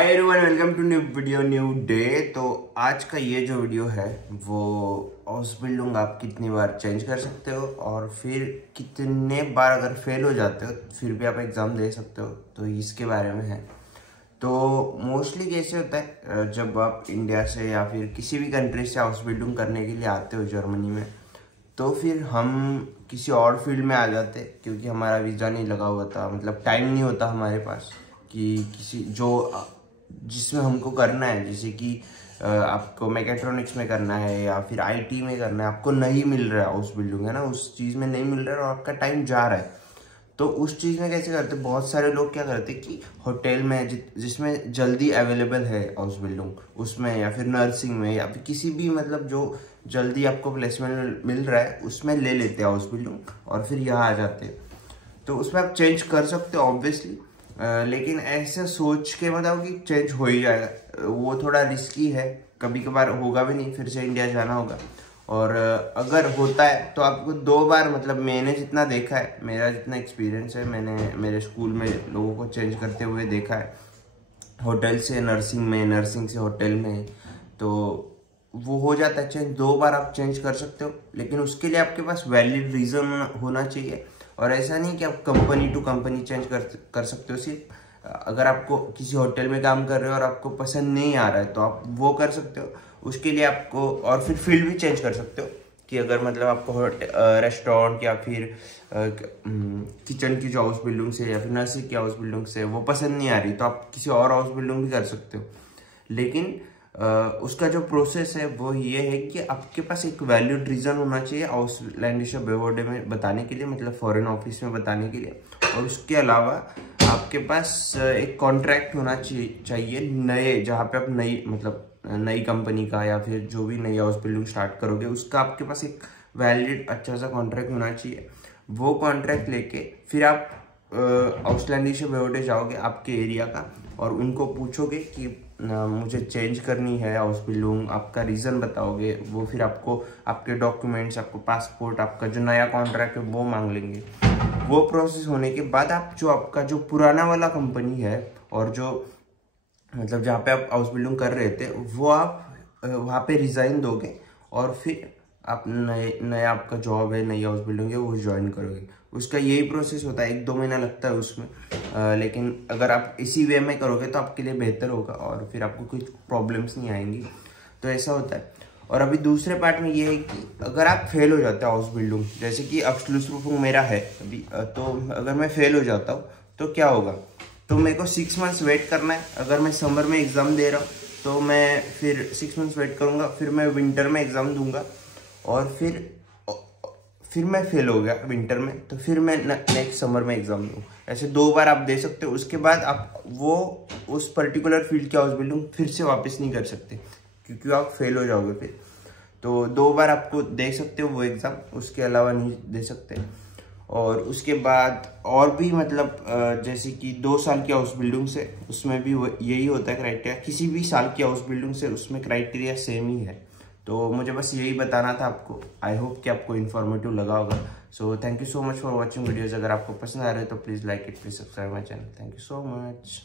Hi everyone, welcome to new video new day. तो आज का ये जो वीडियो है वो हाउस बिल्डिंग आप कितनी बार चेंज कर सकते हो और फिर कितने बार अगर फेल हो जाते हो फिर भी आप एग्ज़ाम दे सकते हो, तो इसके बारे में है। तो मोस्टली कैसे होता है, जब आप इंडिया से या फिर किसी भी कंट्री से हाउस बिल्डिंग करने के लिए आते हो जर्मनी में, तो फिर हम किसी और फील्ड में आ जाते क्योंकि हमारा वीज़ा नहीं लगा हुआ था, मतलब टाइम नहीं होता हमारे पास कि किसी जो जिसमें हमको करना है, जैसे कि आपको मैकेट्रॉनिक्स में करना है या फिर आईटी में करना है, आपको नहीं मिल रहा है हाउस बिल्डिंग, है ना, उस चीज़ में नहीं मिल रहा है और आपका टाइम जा रहा है। तो उस चीज़ में कैसे करते, बहुत सारे लोग क्या करते कि होटल में जिसमें जल्दी अवेलेबल है हाउस बिल्डिंग, उसमें या फिर नर्सिंग में या फिर किसी भी मतलब जो जल्दी आपको प्लेसमेंट मिल रहा है उसमें ले लेते हैं हाउस बिल्डिंग और फिर यहाँ आ जाते हैं। तो उसमें आप चेंज कर सकते हो ऑब्वियसली, लेकिन ऐसे सोच के मतलब कि चेंज हो ही जाएगा, वो थोड़ा रिस्की है, कभी कभार होगा भी नहीं, फिर से इंडिया जाना होगा। और अगर होता है तो आपको 2 बार, मतलब मैंने जितना देखा है, मेरा जितना एक्सपीरियंस है, मैंने मेरे स्कूल में लोगों को चेंज करते हुए देखा है, होटल से नर्सिंग में, नर्सिंग से होटल में, तो वो हो जाता है चेंज। 2 बार आप चेंज कर सकते हो, लेकिन उसके लिए आपके पास वैलिड रीज़न होना चाहिए। और ऐसा नहीं कि आप कंपनी टू कंपनी चेंज कर सकते हो। सिर्फ अगर आपको किसी होटल में काम कर रहे हो और आपको पसंद नहीं आ रहा है तो आप वो कर सकते हो, उसके लिए आपको। और फिर फील्ड भी चेंज कर सकते हो कि अगर मतलब आपको रेस्टोरेंट या फिर किचन की जो हाउस बिल्डिंग से या फिर नर्सिंग की हाउस बिल्डिंग से वो पसंद नहीं आ रही, तो आप किसी और हाउस बिल्डिंग भी कर सकते हो। लेकिन उसका जो प्रोसेस है वो ये है कि आपके पास एक वैलिड रीज़न होना चाहिए ausländische Behörde में बताने के लिए, मतलब फॉरेन ऑफिस में बताने के लिए। और उसके अलावा आपके पास एक कॉन्ट्रैक्ट होना चाहिए नए, जहाँ पे आप नई, मतलब नई कंपनी का या फिर जो भी नई हाउस बिल्डिंग स्टार्ट करोगे उसका आपके पास एक वैलिड अच्छा सा कॉन्ट्रैक्ट होना चाहिए। वो कॉन्ट्रैक्ट लेके फिर आप ausländische Behörde जाओगे आपके एरिया का और उनको पूछोगे कि मुझे चेंज करनी है हाउस बिल्डिंग, आपका रीज़न बताओगे, वो फिर आपको आपके डॉक्यूमेंट्स, आपको पासपोर्ट, आपका जो नया कॉन्ट्रैक्ट है वो मांग लेंगे। वो प्रोसेस होने के बाद आप जो आपका जो पुराना वाला कंपनी है और जो मतलब जहाँ पे आप हाउस बिल्डिंग कर रहे थे वो आप वहाँ पे रिज़ाइन दोगे और फिर आप नया आपका जॉब है, नई हाउस बिल्डिंग है, वो ज्वाइन करोगे। उसका यही प्रोसेस होता है, 1-2 महीना लगता है उसमें, लेकिन अगर आप इसी वे में करोगे तो आपके लिए बेहतर होगा और फिर आपको कुछ प्रॉब्लम्स नहीं आएंगी। तो ऐसा होता है। और अभी दूसरे पार्ट में ये है कि अगर आप फेल हो जाते हो हाउस बिल्डिंग, जैसे कि Abschlussprüfung मेरा है अभी, तो अगर मैं फेल हो जाता हूँ तो क्या होगा, तो मेरे को 6 मंथ्स वेट करना है। अगर मैं समर में एग्ज़ाम दे रहा हूँ तो मैं फिर 6 मंथ्स वेट करूँगा, फिर मैं विंटर में एग्ज़ाम दूंगा और फिर मैं फेल हो गया विंटर में तो फिर मैं नेक्स्ट समर में एग्ज़ाम दूँ। ऐसे 2 बार आप दे सकते हो। उसके बाद आप वो उस पर्टिकुलर फील्ड की हाउस बिल्डिंग फिर से वापस नहीं कर सकते क्योंकि आप फेल हो जाओगे फिर। तो 2 बार आपको दे सकते हो वो एग्ज़ाम, उसके अलावा नहीं दे सकते। और उसके बाद और भी मतलब जैसे कि 2 साल की हाउस बिल्डिंग से, उसमें भी यही होता है क्राइटेरिया, किसी भी साल की हाउस बिल्डिंग से उसमें क्राइटेरिया सेम ही है। तो मुझे बस यही बताना था आपको। आई होप कि आपको इन्फॉर्मेटिव लगा होगा। So thank you so much for watching videos. अगर आपको पसंद आ रहे हैं तो please like it, please subscribe my channel. Thank you so much.